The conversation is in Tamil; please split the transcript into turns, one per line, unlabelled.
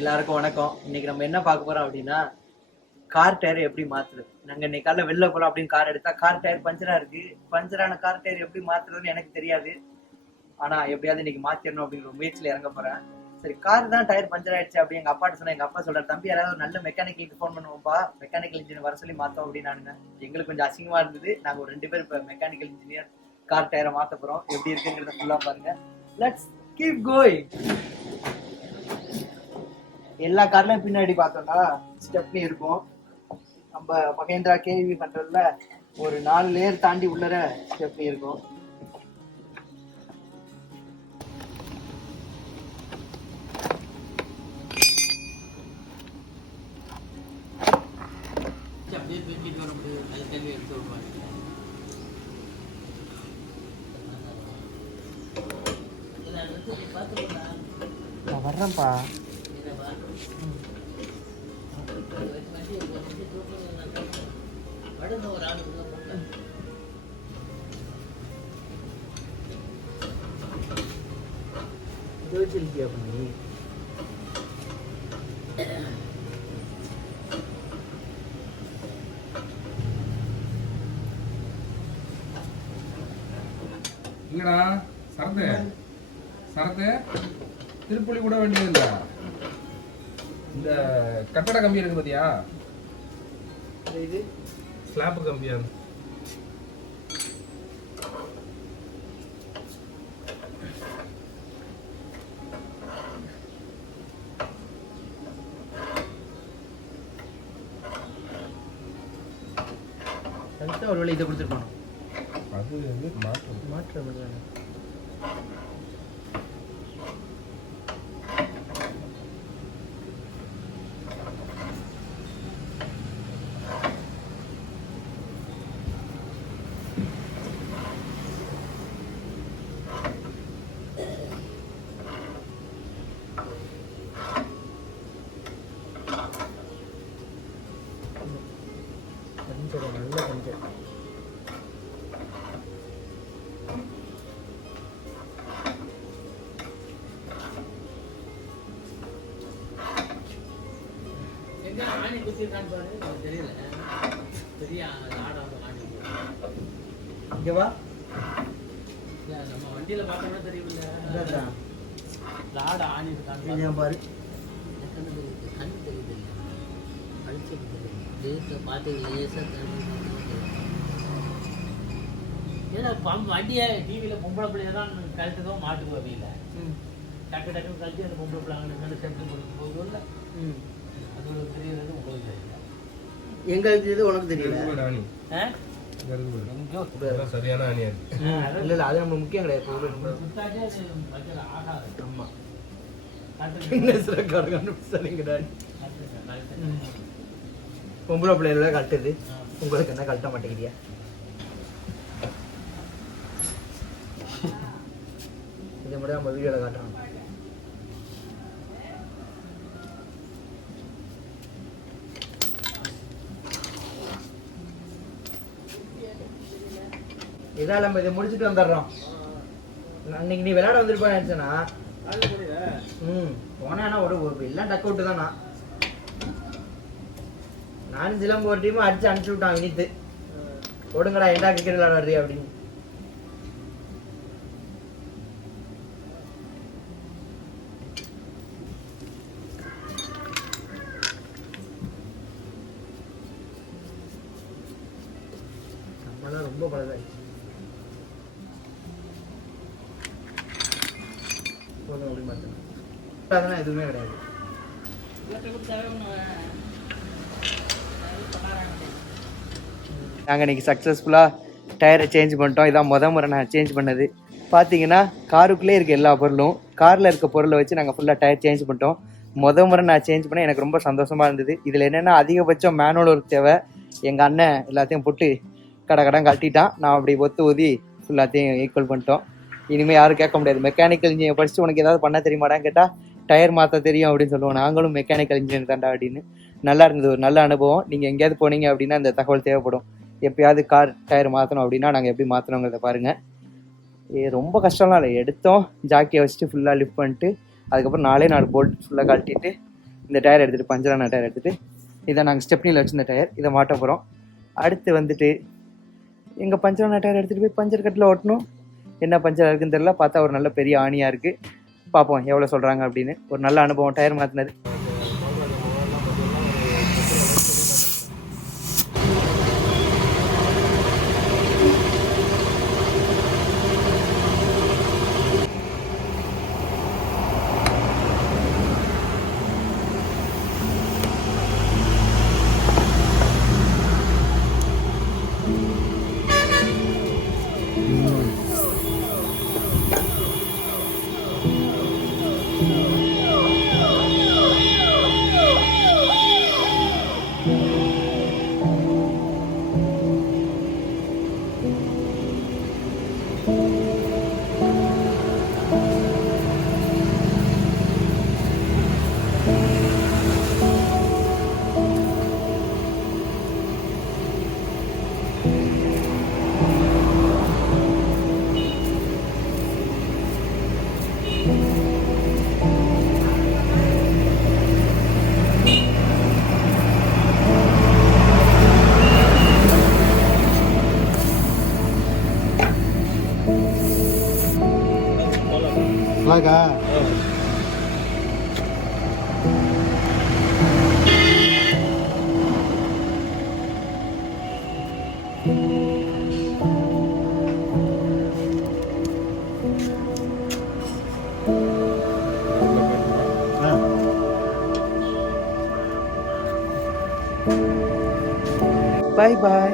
எல்லாருக்கும் வணக்கம். இன்னைக்கு நம்ம என்ன பார்க்க போறோம் அப்படின்னா கார் டயர் எப்படி மாத்துறது? நாங்க இன்னைக்கு காலைல வெளில போறோம் அப்படின்னு கார் எடுத்தா கார் டயர் பஞ்சரா இருக்கு. பஞ்சரான கார் டயர் எப்படி மாத்துறதுன்னு எனக்கு தெரியாது. ஆனா எப்படியாவது இன்னைக்கு மாத்திரணும் அப்படிங்கிற ஒரு முயற்சியில இறங்க போறேன். சரி கார் தான் டயர் பஞ்சர் ஆயிடுச்சு அப்படி எங்க அப்பாட்ட சொன்னா எங்க அப்பா சொல்ற தம்பி யாராவது நல்ல மெக்கானிக்கலுக்கு ஃபோன் பண்ணுவோம்ப்பா. மெக்கானிக்கல் இன்ஜினியர் வர சொல்லி மாத்தோம் அப்படின்னானுங்க எங்களுக்கு கொஞ்சம் அசிங்கமா இருந்தது. நாங்க ஒரு ரெண்டு பேர் இப்ப மெக்கானிக்கல் இன்ஜினியர் கார் டயரை மாத்த போறோம். எப்படி இருக்குங்கிறத ஃபுல்லா பாருங்க. லெட்ஸ் கீப் கோயிங் எல்லா கார்லயும் பின்னாடி பார்த்தோம்னா ஸ்டெப்னி இருக்கும். நம்ம மகேந்திரா கேவி பண்றதுல ஒரு நாலு லேயர் தாண்டி உள்ளர ஸ்டெப்னி இருக்கும்.
அப்படியே தூக்கிட்டு
வச்சிருக்கியா பண்ணி
இல்லடா சரத்து? சரத்து? திருப்புளி கூட வேண்டியதில்ல இந்த கட்டட கம்பி இருக்கு பாத்தியா?
இது?
ஸ்லாப் கம்பியா?
ஒரு வேளை இதை கொடுத்துருப்பானோ?
அது வந்து மாற்றம்.
மாற்ற
இல்ல, நம்ம வண்டியில பார்த்தோம்னா தெரியுமில்ல ஆடு ஆணி இருக்கான்னு
பாரு
கண்ணு தெரியுது கண்ணு தெரியுது தெரியுது பார்த்து ஏன்னா பம் வண்டியை டிவியில் பொம்பளை பிள்ளைய தான் கழுத்துக்கோ மாட்டுக்கோ வீல டக்கு டக்குன்னு கழிச்சு அந்த பொம்பளை பிள்ளை அங்கே செட்டு கொடுத்து போகுதுல்ல
ம்
அதோட தெரியறது உங்களுக்கு தெரியல
எங்களுக்கு இது உனக்கு தெரியல.
சரியான
அதான்
இல்ல இல்ல அது நம்ம முக்கியம் கிடையாது. ஆமா. பொம்பளை பிள்ளைகள கட்டுது. உங்களுக்கு என்ன கழட்ட மாட்டேங்கிறியா? இதை மட்டும் நம்ம வீடியோல காட்டுறோம் இதான் நம்ம இதை முடிச்சுட்டு வந்துடுறோம். அன்னைக்கு நீ விளையாட வந்திருப்பான்னு நினைச்சேனா? ம் போனேன்னா ஒரு ஒரு எல்லாம் டக் அவுட்டு தானா? நானும் சிலம்பு ஒரு டீமும் அடிச்சு அனுப்பிச்சு விட்டான் வினித்து. ஓடுங்கடா என்ன கிரிக்கெட் விளையாட அப்படின்னு. ரொம்ப பழதாச்சு போதும் அப்படின்னு பார்த்தேன். அதெல்லாம் எதுவுமே கிடையாது. நாங்கள் இன்னைக்கு சக்ஸஸ்ஃபுல்லாக டயரை சேஞ்ச் பண்ணிட்டோம். இதான் முத முறை நான் சேஞ்ச் பண்ணது. பார்த்தீங்கன்னா காருக்குள்ளே இருக்க எல்லா பொருளும் காரில் இருக்க பொருளை வச்சு நாங்கள் ஃபுல்லாக டயர் சேஞ்ச் பண்ணிட்டோம். முத முறை நான் சேஞ்ச் பண்ண எனக்கு ரொம்ப சந்தோஷமாக இருந்தது. இதில் என்னென்னா அதிகபட்சம் மேனுவல் ஒர்க் தேவை. எங்கள் அண்ணன் எல்லாத்தையும் போட்டு கடை கடன் கட்டிட்டான் நான் அப்படி ஒத்து ஊதி ஃபுல்லாத்தையும் ஈக்குவல் பண்ணிட்டோம். இனிமேல் யாரும் கேட்க முடியாது. மெக்கானிக்கல் இன்ஜினியர் படிச்சுட்டு உனக்கு ஏதாவது பண்ண தெரியுமாடான்னு கேட்டால் டயர் மாற்ற தெரியும் அப்படின்னு சொல்லுவோம். நாங்களும் மெக்கானிக்கல் இன்ஜினியர் தாண்டா அப்படின்னு. நல்லா இருந்தது. ஒரு நல்ல அனுபவம். நீங்கள் எங்கேயாவது போனீங்க அப்படின்னா அந்த தகவல் தேவைப்படும். எப்பயாவது கார் டயர் மாற்றணும் அப்படின்னா நாங்கள் எப்படி மாற்றணுங்கிறத பாருங்கள் ஏ ரொம்ப கஷ்டம்லாம் இல்லை. எடுத்தோம். ஜாக்கியை வச்சுட்டு ஃபுல்லாக லிஃப்ட் பண்ணிட்டு அதுக்கப்புறம் நாலே நாலு போல்ட் ஃபுல்லாக கழட்டிட்டு இந்த டயர் எடுத்துகிட்டு பஞ்சரான டயர் எடுத்துகிட்டு இதை நாங்கள் ஸ்டெப்னியில் வச்சிருந்த டயர் இதை மாட்ட போகிறோம் அடுத்து வந்துட்டு எங்கள் பஞ்சரான டயர் எடுத்துகிட்டு போய் பஞ்சர் கட்டில் ஓட்டணும். என்ன பஞ்சர் இருக்குன்னு தெரியல பார்த்தா ஒரு நல்ல பெரிய ஆணியாக இருக்குது பார்ப்போம் எவ்வளோ சொல்கிறாங்க அப்படின்னு. ஒரு நல்ல அனுபவம் டயர் மாற்றினது
அழகா
பாய் பாய்